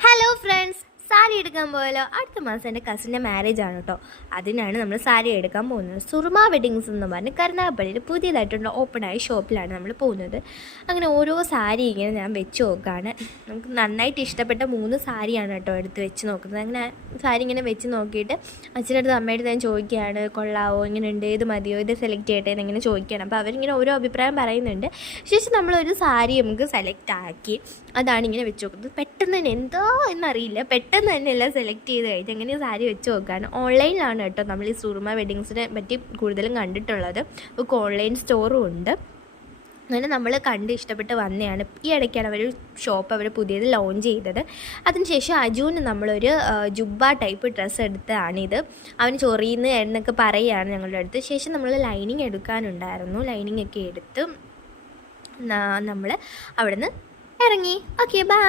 Hello friends, sari എടുക്കാൻ പോയാലോ? അടുത്ത മാസം എൻ്റെ കസിൻ്റെ മാരേജ് ആണ് കേട്ടോ. അതിനാണ് നമ്മൾ സാരി എടുക്കാൻ പോകുന്നത്. സുറുമ വെഡിങ്സ് എന്ന് പറഞ്ഞ് കരുനാഗപ്പള്ളിയിൽ പുതിയതായിട്ടുള്ള ഓപ്പണായ ഷോപ്പിലാണ് നമ്മൾ പോകുന്നത്. അങ്ങനെ ഓരോ സാരി ഇങ്ങനെ ഞാൻ വെച്ച് നോക്കുകയാണ്. നമുക്ക് നന്നായിട്ട് ഇഷ്ടപ്പെട്ട 3 സാരിയാണ് കേട്ടോ എടുത്ത് വെച്ച് നോക്കുന്നത്. അങ്ങനെ സാരി ഇങ്ങനെ വെച്ച് നോക്കിയിട്ട് അച്ഛനടുത്ത് അമ്മയുടെ ഞാൻ ചോദിക്കുകയാണ്, കൊള്ളാവോ, ഇങ്ങനെയുണ്ട്, ഇത് മതിയോ, ഇത് സെലക്ട് ചെയ്യട്ടെ എന്നിങ്ങനെ ചോദിക്കുകയാണ്. അപ്പോൾ അവരിങ്ങനെ ഓരോ അഭിപ്രായം പറയുന്നുണ്ട്. ശേഷം നമ്മളൊരു സാരി നമുക്ക് സെലക്ട് ആക്കി അതാണ് ഇങ്ങനെ വെച്ച് നോക്കുന്നത്. പെട്ടെന്ന് തന്നെ എന്തോ എന്നറിയില്ല, പെട്ടെന്ന് തന്നെ എല്ലാം സെലക്ട് ചെയ്ത് കഴിഞ്ഞ് അങ്ങനെ സാരി വെച്ച് നോക്കുകയാണ്. ഓൺലൈനിലാണ് കേട്ടോ നമ്മൾ ഈ സുറുമ വെഡിങ്സിനെ പറ്റി കൂടുതലും കണ്ടിട്ടുള്ളത്. നമുക്ക് ഓൺലൈൻ സ്റ്റോറും ഉണ്ട്. അങ്ങനെ നമ്മൾ കണ്ട് ഇഷ്ടപ്പെട്ട് വന്നതാണ്. ഈ ഇടയ്ക്കാണ് അവർ ഷോപ്പ് പുതിയത് ലോഞ്ച് ചെയ്തത്. അതിനുശേഷം അജുവിന് നമ്മളൊരു ജുബ്ബ ടൈപ്പ് ഡ്രസ്സ് എടുത്തതാണിത്. അവന് ചൊറിയുന്നു എന്നൊക്കെ പറയുകയാണ് ഞങ്ങളുടെ അടുത്ത്. ശേഷം നമ്മൾ ലൈനിങ് എടുക്കാനുണ്ടായിരുന്നു. ലൈനിങ് ഒക്കെ എടുത്ത് നമ്മൾ അവിടെ നിന്ന് ഇറങ്ങി. Okay, by.